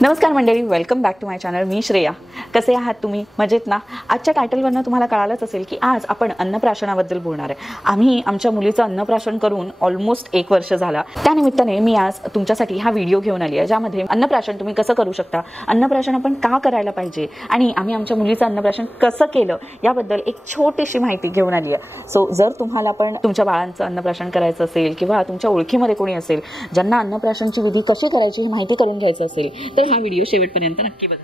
नमस्कार मंडळी, welcome back to my channel. मी श्रेया. कसे आहात तुम्ही? मजेत ना? आजच्या टायटलवरनं तुम्हाला कळालंच असेल की आज आपण अन्नप्राशनाबद्दल बोलणार आहे. आम्ही आमच्या मुलीचं अन्नप्राशन करून ऑलमोस्ट 1 वर्ष झाला. त्यानिमित्ताने मी आज तुमच्यासाठी हा व्हिडिओ घेऊन आली आहे, ज्यामध्ये अन्नप्राशन तुम्ही कसं करू शकता, अन्नप्राशन आपण का करायला पाहिजे आणि आम्ही आमच्या मुलीचं अन्नप्राशन कसं केलं याबद्दल एक छोटीशी माहिती घेऊन आली आहे. सो जर तुम्हाला पण तुमच्या बाळांचं अन्नप्राशन करायचं असेल किंवा तुमच्या ओळखीमध्ये कोणी असेल ज्यांना अन्नप्राशनची विधी कशी करायची ही माहिती करून घ्यायचं असेल तर हा व्हिडिओ शेवटपर्यंत नक्की बघा.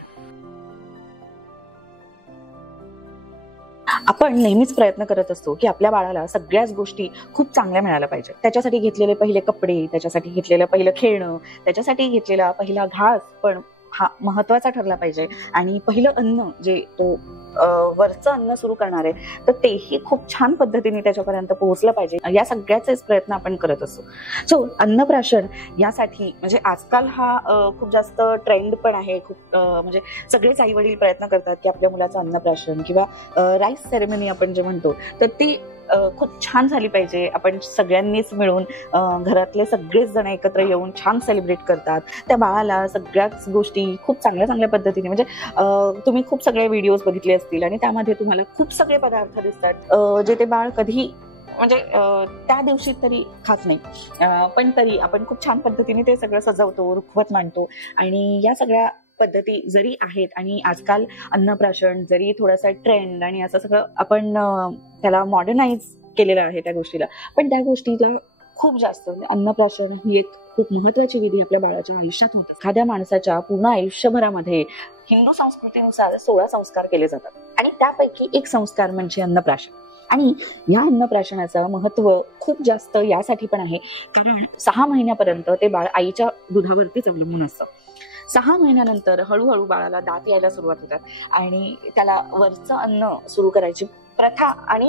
आपण नेहमीच प्रयत्न करत असतो की आपल्या बाळाला सगळ्याच गोष्टी खूप चांगल्या मिळायला पाहिजे. त्याच्यासाठी घेतलेले पहिले कपडे, त्याच्यासाठी घेतलेलं पहिलं खेळणं, त्याच्यासाठी घेतलेला पहिला घास पण हा महत्वाचा ठरला पाहिजे. आणि पहिलं अन्न जे तो वरचं अन्न सुरू करणार आहे तर तेही खूप छान पद्धतीने त्याच्यापर्यंत पोहोचलं पाहिजे. या सगळ्याचेच प्रयत्न आपण करत असतो. सो अन्नप्राशन यासाठी म्हणजे आजकाल हा खूप जास्त ट्रेंड पण आहे. खूप म्हणजे सगळेच आई वडील प्रयत्न करतात की आपल्या मुलाचं अन्नप्राशन किंवा राईस सेरेमनी आपण जे म्हणतो तर ती खूप छान झाली पाहिजे. आपण सगळ्यांनीच मिळून घरातले सगळेच जण एकत्र येऊन छान सेलिब्रेट करतात. त्या बाळाला सगळ्याच गोष्टी खूप चांगल्या चांगल्या पद्धतीने म्हणजे तुम्ही खूप सगळे व्हिडिओज बघितले असतील आणि त्यामध्ये तुम्हाला खूप सगळे पदार्थ दिसतात जे ते बाळ कधी म्हणजे त्या दिवशी तरी खात नाही, पण तरी आपण खूप छान पद्धतीने ते सगळं सजवतो, रुखवत मांडतो. आणि या सगळ्या पद्धती जरी आहेत आणि आजकाल अन्नप्राशन जरी थोडासा ट्रेंड आणि असं सगळं आपण त्याला मॉडर्नाइज केलेलं आहे त्या गोष्टीला, पण त्या गोष्टीला खूप जास्त अन्नप्राशन ही एक खूप महत्वाची विधी आपल्या बाळाच्या आयुष्यात होतं. एखाद्या माणसाच्या पूर्ण आयुष्यभरामध्ये हिंदू संस्कृतीनुसार 16 संस्कार केले जातात आणि त्यापैकी एक संस्कार म्हणजे अन्नप्राशन. आणि या अन्नप्राशनाचं महत्व खूप जास्त यासाठी पण आहे कारण 6 महिन्यापर्यंत ते बाळ आईच्या दुधावरतीच अवलंबून असतं. 6 महिन्यानंतर हळूहळू बाळाला दात यायला सुरुवात होतात आणि त्याला वरचं अन्न सुरू करायची प्रथा आणि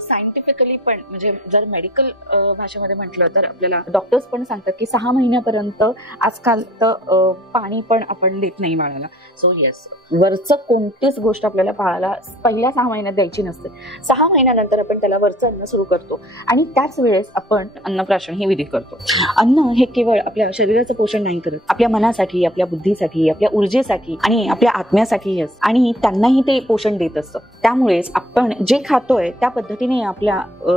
सायंटिफिकली पण म्हणजे जर मेडिकल भाषेमध्ये म्हटलं तर आपल्याला डॉक्टर्स पण सांगतात की 6 महिन्यापर्यंत आजकाल तर पाणी पण आपण देत नाही बाळाला. सो येस, वरचं कोणतीच गोष्ट आपल्याला बाळाला पहिल्या 6 महिन्यात द्यायची नसते. 6 महिन्यानंतर आपण त्याला वरचं अन्न सुरू करतो आणि त्याच वेळेस आपण अन्नप्राशन ही विधी करतो. अन्न हे केवळ आपल्या शरीराचं पोषण नाही करत, आपल्या मनासाठी, आपल्या बुद्धीसाठी, आपल्या ऊर्जेसाठी आणि आपल्या आत्म्यासाठी आणि त्यांनाही ते पोषण देत असतं. त्यामुळेच आपण जे खातोय त्या पद्धतीने आपल्या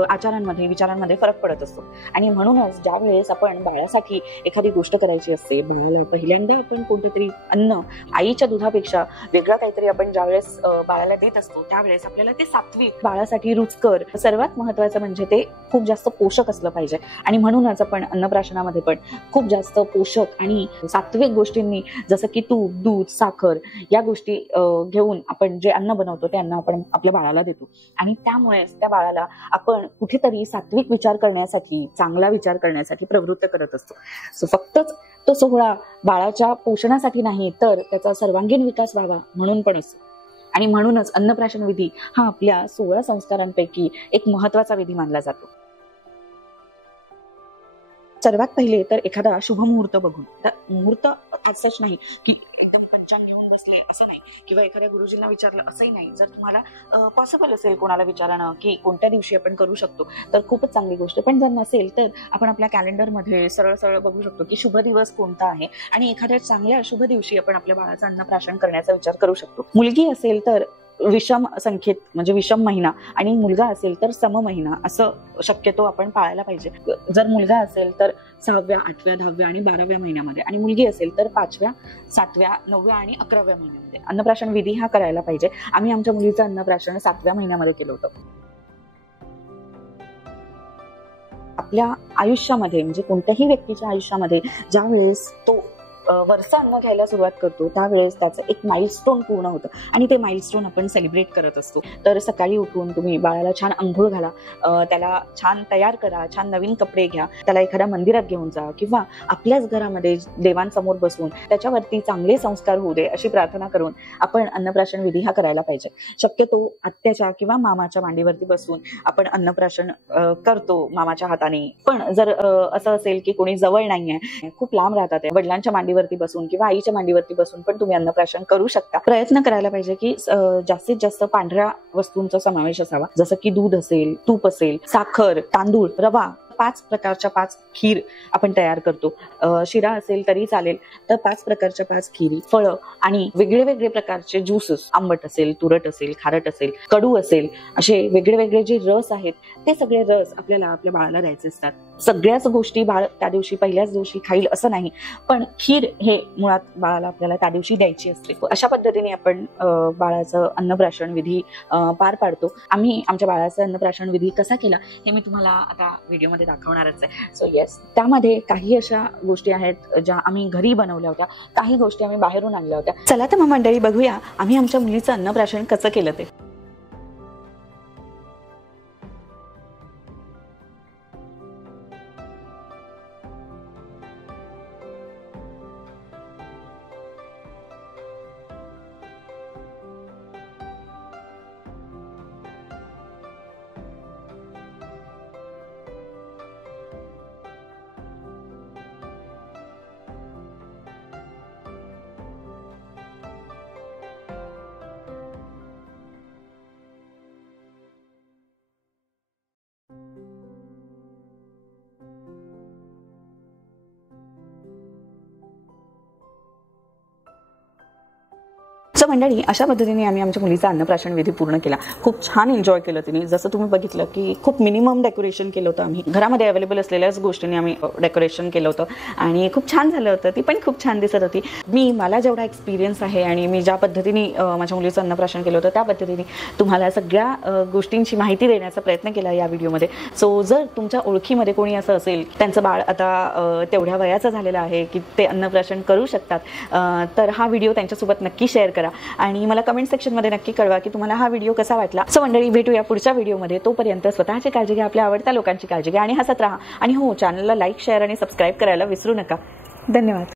आचारांमध्ये, विचारांमध्ये फरक पडत असतो. आणि म्हणूनच ज्या वेळेस आपण बाळासाठी एखादी गोष्ट करायची असते, बाळाला पहिल्यांदा आपण कोणतं तरी अन्न आईच्या दुधापेक्षा वेगळं काहीतरी आपण ज्यावेळेस बाळाला देत असतो त्यावेळेस आपल्याला ते सात्विक, बाळासाठी रुचकर, सर्वात महत्वाचं म्हणजे ते खूप जास्त पोषक असलं पाहिजे. आणि म्हणूनच आपण अन्नप्राशनामध्ये पण खूप जास्त पोषक आणि सात्विक गोष्टींनी जसं की तूप, दूध, साखर या गोष्टी घेऊन आपण जे अन्न बनवतो ते अन्न आपण आपल्या बाळाला देतो. आणि त्यामुळेच त्या बाळाला आपण कुठेतरी सात्विक विचार करण्यासाठी, चांगला विचार करण्यासाठी प्रवृत्त करत असतो. सो फक्तच तो सोहळा बाळाच्या पोषणासाठी नाही तर त्याचा सर्वांगीण विकास व्हावा म्हणून पण असतो. आणि म्हणूनच अन्नप्राशन विधी हा आपल्या 16 संस्कारांपैकी एक महत्वाचा विधी मानला जातो. सर्वात पहिले तर एखादा शुभ मुहूर्त बघून, तर मुहूर्त असंच नाही की एकदम पंचांग घेऊन बसले असं नाही किंवा एखाद्या गुरुजींना विचारलं असंही नाही. जर तुम्हाला पॉसिबल असेल कोणाला विचारणं की कोणत्या दिवशी आपण करू शकतो तर खूपच चांगली गोष्ट. पण जर नसेल तर आपण आपल्या कॅलेंडरमध्ये सरळ सरळ बघू शकतो की शुभ दिवस कोणता आहे आणि एखाद्या चांगल्या शुभ दिवशी आपण आपल्या बाळाचं अन्नप्राशन करण्याचा विचार करू शकतो. मुलगी असेल तर विषम संख्येत म्हणजे विषम महिना आणि मुलगा असेल तर सम महिना असं शक्यतो आपण पाळायला पाहिजे. जर मुलगा असेल तर 6व्या, 8व्या, 10व्या आणि 12व्या महिन्यामध्ये आणि मुलगी असेल तर 5व्या, 7व्या, 9व्या आणि 11व्या महिन्यामध्ये अन्नप्राशन विधी हा करायला पाहिजे. आम्ही आमच्या मुलीचं अन्नप्राशन 7व्या महिन्यामध्ये केलं होतं. आपल्या आयुष्यामध्ये म्हणजे कोणत्याही व्यक्तीच्या आयुष्यामध्ये ज्या वेळेस तो वरचं अन्न घ्यायला सुरुवात करतो त्यावेळेस त्याचं एक माइलस्टोन पूर्ण होतं आणि ते माइलस्टोन आपण सेलिब्रेट करत असतो. तर सकाळी उठून तुम्ही बाळाला छान अंघोळ घाला, त्याला छान तयार करा, छान नवीन कपडे घ्या, त्याला एखाद्या मंदिरात घेऊन जा किंवा आपल्याच घरामध्ये देवांसमोर बसून त्याच्यावरती चांगले संस्कार होऊ दे अशी प्रार्थना करून आपण अन्नप्राशन विधी हा करायला पाहिजे. शक्यतो आत्याच्या किंवा मामाच्या मांडीवरती बसून आपण अन्नप्राशन करतो मामाच्या हाताने. पण जर असं असेल की कोणी जवळ नाहीये, खूप लांब राहतात, वडिलांच्या मांडीवरती बसून किंवा आईच्या मांडीवरती बसून पण तुम्ही अन्नप्राशन करू शकता. प्रयत्न करायला पाहिजे की जास्तीत जास्त पांढऱ्या वस्तूंचा समावेश असावा, जसं की दूध असेल, तूप असेल, साखर, तांदूळ, रवा, 5 प्रकारच्या 5 खीर आपण तयार करतो. शिरा असेल तरी चालेल, तर 5 प्रकारच्या 5 खीरी, फळं आणि वेगळे वेगळे प्रकारचे ज्यूसेस, आंबट असेल, तुरट असेल, खारट असेल, कडू असेल, असे वेगळे वेगळे जे रस आहेत ते सगळे रस आपल्याला आपल्या बाळाला द्यायचे असतात. सगळ्याच गोष्टी बाळ त्या दिवशी पहिल्याच दिवशी खाईल असं नाही, पण खीर हे मुळात बाळाला आपल्याला त्या दिवशी द्यायची असते. अशा पद्धतीने आपण बाळाचं अन्नप्राशन विधी पार पाडतो. आम्ही आमच्या बाळाचा अन्नप्राशन विधी कसा केला हे मी तुम्हाला आता व्हिडिओमध्ये दाखवणारच आहे. सो येस, त्यामध्ये काही अशा गोष्टी आहेत ज्या आम्ही घरी बनवल्या होत्या, काही गोष्टी आम्ही बाहेरून आणल्या होत्या. चला तर मग मंडळी बघूया आम्ही आमच्या मुलीचं अन्नप्राशन कसं केलं ते. सो मंडळी, अशा पद्धतीने आम्ही आमच्या मुलीचा अन्नप्राशन विधी पूर्ण केला. खूप छान एन्जॉय केलं तिने. जसं तुम्ही बघितलं की खूप मिनिमम डेकोरेशन केलं होतं आम्ही. घरामध्ये अवेलेबल असलेल्याच गोष्टींनी आम्ही डेकोरेशन केलं होतं आणि खूप छान झालं होतं. ती पण खूप छान दिसत होती. मला जेवढा एक्सपिरियन्स आहे आणि मी ज्या पद्धतीने माझ्या मुलीचं अन्नप्राशन केलं होतं त्या पद्धतीने तुम्हाला सगळ्या गोष्टींची माहिती देण्याचा प्रयत्न केला या व्हिडिओमध्ये. सो जर तुमच्या ओळखीमध्ये कोणी असं असेल त्यांचं बाळ आता तेवढ्या वयाचं झालेलं आहे की ते अन्नप्राशन करू शकतात, तर हा व्हिडिओ त्यांच्यासोबत नक्की शेअर करा आणि मला कमेंट सेक्शनमध्ये नक्की कळवा की तुम्हाला हा व्हिडिओ कसा वाटला. सो मंडळी, भेटूया पुढच्या व्हिडिओमध्ये. तोपर्यंत स्वतःची काळजी घ्या, आपल्या आवडत्या लोकांची काळजी घ्या आणि हसत राहा. आणि हो, चॅनलला लाईक, शेअर आणि सबस्क्राईब करायला विसरू नका. धन्यवाद.